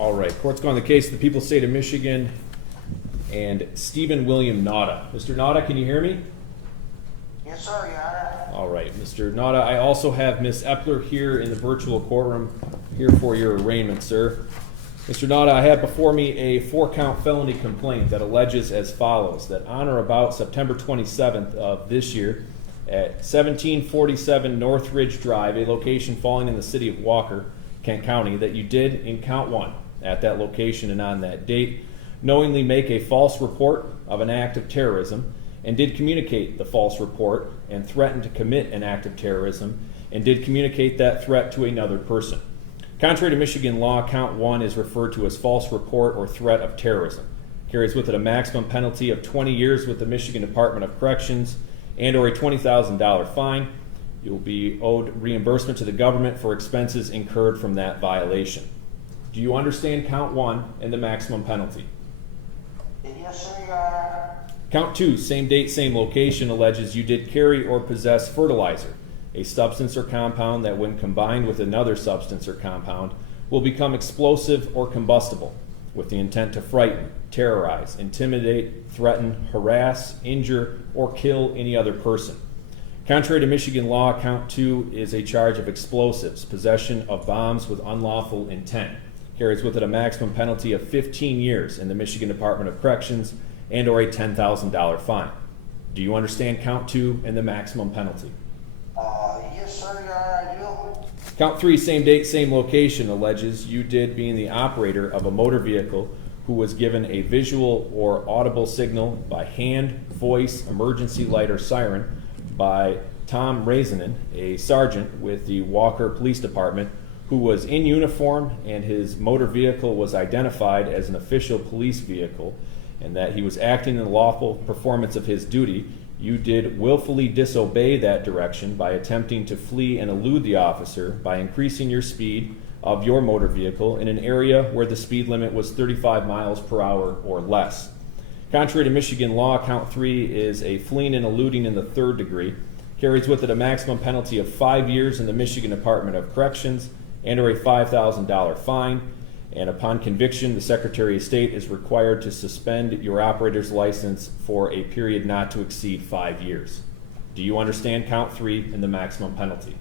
All right, court's going on the case of the People State of Michigan and Stephen William Nauta. Mr. Nauta, can you hear me? Yes, sir, Your Honor. All right, Mr. Nauta, I also have Ms. Epler here in the virtual courtroom here for your arraignment, sir. Mr. Nauta, I have before me a 4-count felony complaint that alleges as follows, that on or about September 27th of this year at 1747 North Ridge Drive, a location falling in the city of Walker, Kent County, that you did in count 1 at that location and on that date knowingly make a false report of an act of terrorism and did communicate the false report and threaten to commit an act of terrorism and did communicate that threat to another person. Contrary to Michigan law, count 1 is referred to as false report or threat of terrorism. Carries with it a maximum penalty of 20 years with the Michigan Department of Corrections and or a $20,000 fine. You'll be owed reimbursement to the government for expenses incurred from that violation. Do you understand count 1 and the maximum penalty? Yes, sir, Your Honor. Count 2, same date, same location, alleges you did carry or possess fertilizer, a substance or compound that when combined with another substance or compound will become explosive or combustible with the intent to frighten, terrorize, intimidate, threaten, harass, injure, or kill any other person. Contrary to Michigan law, count 2 is a charge of explosives, possession of bombs with unlawful intent. Carries with it a maximum penalty of 15 years in the Michigan Department of Corrections and or a $10,000 fine. Do you understand count 2 and the maximum penalty? Yes, sir, Your Honor, I do. Count 3, same date, same location, alleges you did being the operator of a motor vehicle who was given a visual or audible signal by hand, voice, emergency light, or siren by Tom Raisinin, a sergeant with the Walker Police Department, who was in uniform and his motor vehicle was identified as an official police vehicle, and that he was acting in the lawful performance of his duty. You did willfully disobey that direction by attempting to flee and elude the officer by increasing your speed of your motor vehicle in an area where the speed limit was 35 miles per hour or less. Contrary to Michigan law, count 3 is a fleeing and eluding in the 3rd degree. Carries with it a maximum penalty of 5 years in the Michigan Department of Corrections and or a $5,000 fine. And upon conviction, the Secretary of State is required to suspend your operator's license for a period not to exceed 5 years. Do you understand count 3 and the maximum penalty?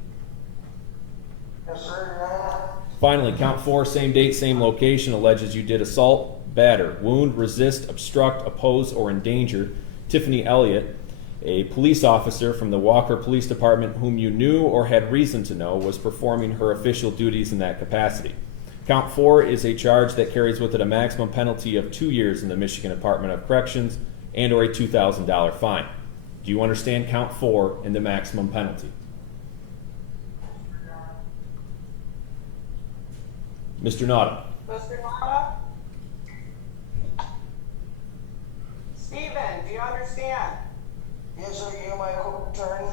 Yes, sir, Your Honor. Finally, count 4, same date, same location, alleges you did assault, batter, wound, resist, obstruct, oppose, or endanger Tiffany Elliott, a police officer from the Walker Police Department whom you knew or had reason to know was performing her official duties in that capacity. Count 4 is a charge that carries with it a maximum penalty of 2 years in the Michigan Department of Corrections and or a $2,000 fine. Do you understand count 4 and the maximum penalty? Mr. Nauta. Mr. Nauta? Stephen, do you understand? Yes, sir, you're my attorney.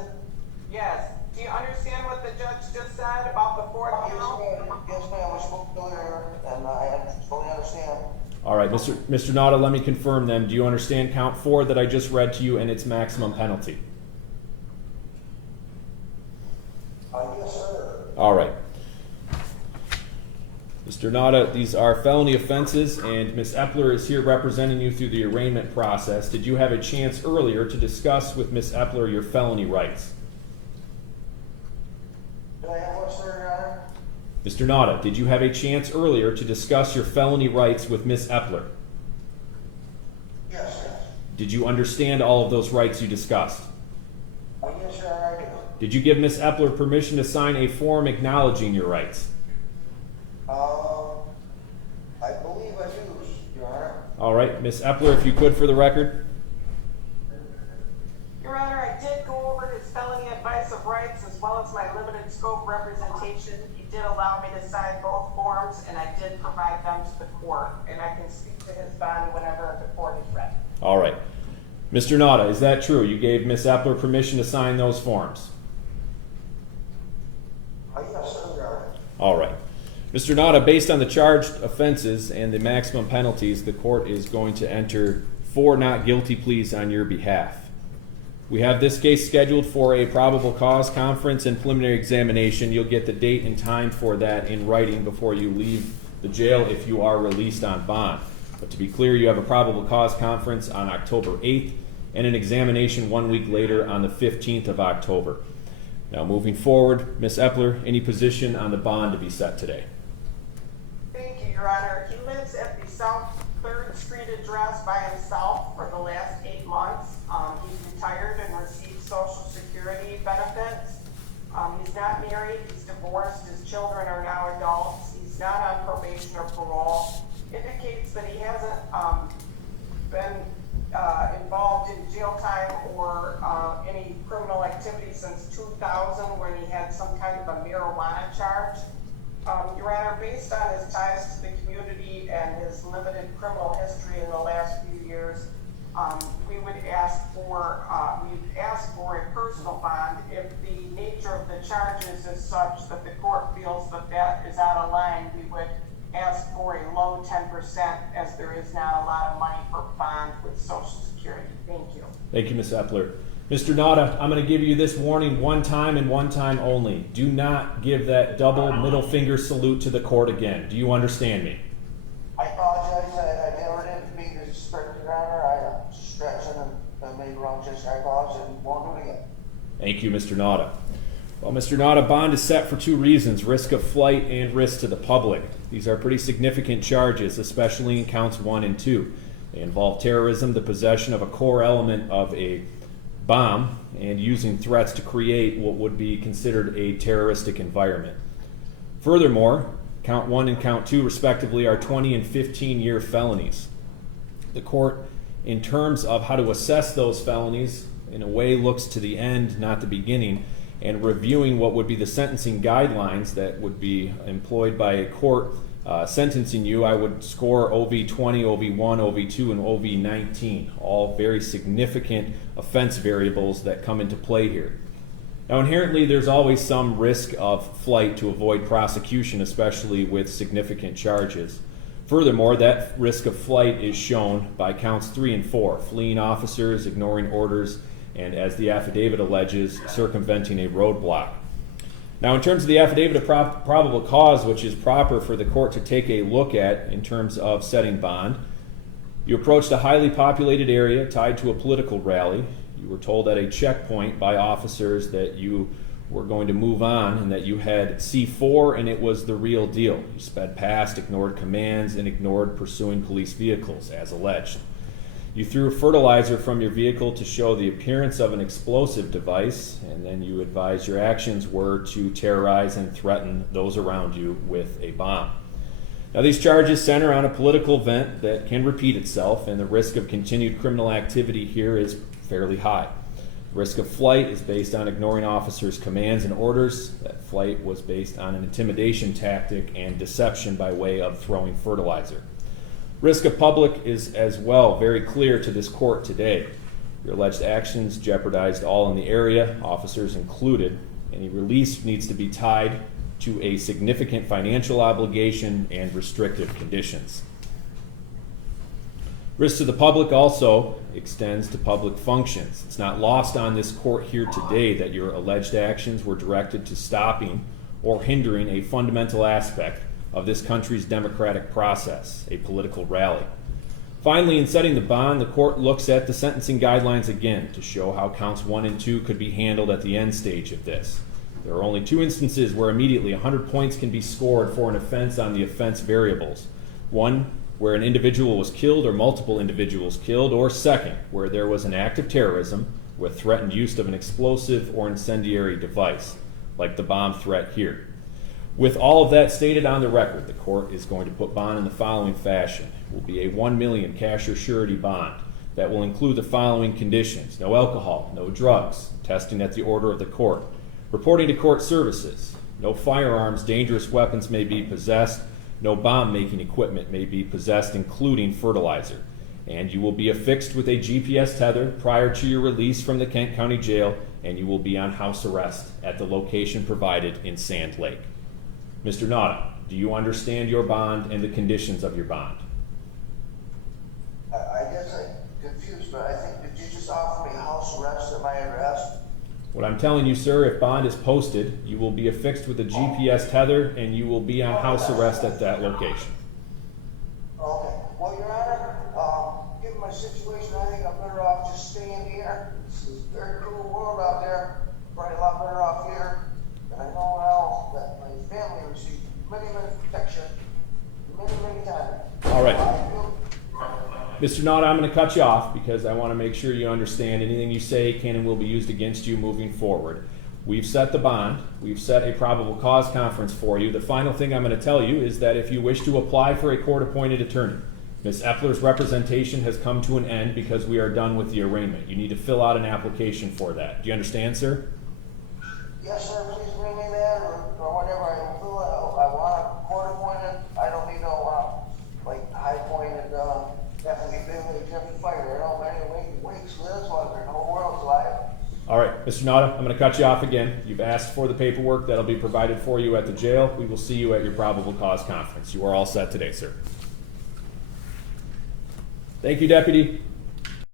Yes. Do you understand what the judge just said about the 4th count? Yes, ma'am, I spoke earlier, and I fully understand. All right, Mr. Nauta, let me confirm then. Do you understand count 4 that I just read to you and its maximum penalty? Yes, sir. All right. Mr. Nauta, these are felony offenses, and Ms. Epler is here representing you through the arraignment process. Did you have a chance earlier to discuss with Ms. Epler your felony rights? Did I have one, sir, Your Honor? Mr. Nauta, did you have a chance earlier to discuss your felony rights with Ms. Epler? Yes, sir. Did you understand all of those rights you discussed? Yes, Your Honor, I do. Did you give Ms. Epler permission to sign a form acknowledging your rights? I believe I do, Your Honor. All right, Ms. Epler, if you could for the record. Your Honor, I did go over his felony advice of rights as well as my limited scope representation. He did allow me to sign both forms, and I did provide them to the court, and I can speak to his bond whenever the court is ready. All right. Mr. Nauta, is that true? You gave Ms. Epler permission to sign those forms? Yes, sir, Your Honor. All right. Mr. Nauta, based on the charged offenses and the maximum penalties, the court is going to enter 4 not guilty pleas on your behalf. We have this case scheduled for a probable cause conference and preliminary examination. You'll get the date and time for that in writing before you leave the jail if you are released on bond. But to be clear, you have a probable cause conference on October 8th and an examination 1 week later on the 15th of October. Now moving forward, Ms. Epler, any position on the bond to be set today? Thank you, Your Honor. He lives at the South 3rd Street address by himself for the last 8 months. He's retired and receives Social Security benefits. He's not married, he's divorced, his children are now adults. He's not on probation or parole. Indicates that he hasn't been involved in jail time or any criminal activity since 2000 when he had some kind of a marijuana charge. Your Honor, based on his ties to the community and his limited criminal history in the last few years, we would ask for a personal bond if the nature of the charges is such that the court feels that that is out of line. We would ask for a low 10% as there is not a lot of money for bond with Social Security. Thank you. Thank you, Ms. Epler. Mr. Nauta, I'm going to give you this warning one time and one time only. Do not give that double middle finger salute to the court again. Do you understand me? I apologize. I never did mean to disrespect Your Honor. I stretched and made wrong gesture. I apologize and won't do it again. Thank you, Mr. Nauta. Well, Mr. Nauta, bond is set for 2 reasons: risk of flight and risk to the public. These are pretty significant charges, especially in counts 1 and 2. They involve terrorism, the possession of a core element of a bomb, and using threats to create what would be considered a terroristic environment. Furthermore, count 1 and count 2 respectively are 20 and 15-year felonies. The court, in terms of how to assess those felonies, in a way looks to the end, not the beginning, and reviewing what would be the sentencing guidelines that would be employed by a court sentencing you. I would score OV 20, OV 1, OV 2, and OV 19, all very significant offense variables that come into play here. Now, inherently, there's always some risk of flight to avoid prosecution, especially with significant charges. Furthermore, that risk of flight is shown by counts 3 and 4, fleeing officers, ignoring orders, and as the affidavit alleges, circumventing a roadblock. Now, in terms of the affidavit of probable cause, which is proper for the court to take a look at in terms of setting bond, you approached a highly populated area tied to a political rally. You were told at a checkpoint by officers that you were going to move on and that you had C4 and it was the real deal. You sped past, ignored commands, and ignored pursuing police vehicles, as alleged. You threw fertilizer from your vehicle to show the appearance of an explosive device, and then you advised your actions were to terrorize and threaten those around you with a bomb. Now, these charges center on a political event that can repeat itself, and the risk of continued criminal activity here is fairly high. The risk of flight is based on ignoring officers' commands and orders. That flight was based on an intimidation tactic and deception by way of throwing fertilizer. Risk of public is as well very clear to this court today. Your alleged actions jeopardized all in the area, officers included. Any release needs to be tied to a significant financial obligation and restrictive conditions. Risk to the public also extends to public functions. It's not lost on this court here today that your alleged actions were directed to stopping or hindering a fundamental aspect of this country's democratic process, a political rally. Finally, in setting the bond, the court looks at the sentencing guidelines again to show how counts 1 and 2 could be handled at the end stage of this. There are only 2 instances where immediately 100 points can be scored for an offense on the offense variables. 1, where an individual was killed or multiple individuals killed, or 2nd, where there was an act of terrorism with threatened use of an explosive or incendiary device, like the bomb threat here. With all of that stated on the record, the court is going to put bond in the following fashion. It will be a $1 million cash or surety bond that will include the following conditions: no alcohol, no drugs, testing at the order of the court, reporting to court services, no firearms, dangerous weapons may be possessed, no bomb-making equipment may be possessed, including fertilizer, and you will be affixed with a GPS tether prior to your release from the Kent County Jail, and you will be on house arrest at the location provided in Sand Lake. Mr. Nauta, do you understand your bond and the conditions of your bond? I guess I'm confused, but I think, did you just offer me house arrest at my address? What I'm telling you, sir, if bond is posted, you will be affixed with a GPS tether and you will be on house arrest at that location. Okay, well, Your Honor, given my situation, I think I'm better off just staying here. This is a very cruel world out there, probably a lot better off here. And I know now that my family received many protection, many times. All right. I feel- Mr. Nauta, I'm going to cut you off because I want to make sure you understand anything you say can and will be used against you moving forward. We've set the bond. We've set a probable cause conference for you. The final thing I'm going to tell you is that if you wish to apply for a court-appointed attorney, Ms. Epler's representation has come to an end because we are done with the arraignment. You need to fill out an application for that. Do you understand, sir? Yes, sir, please bring me that or whatever I feel. I want a court appointed. I don't need no, like, high pointed, have to be big like Jeffy Fighter. I don't many weeks lives longer. The whole world's alive. All right, Mr. Nauta, I'm going to cut you off again. You've asked for the paperwork. That'll be provided for you at the jail. We will see you at your probable cause conference. You are all set today, sir. Thank you, Deputy.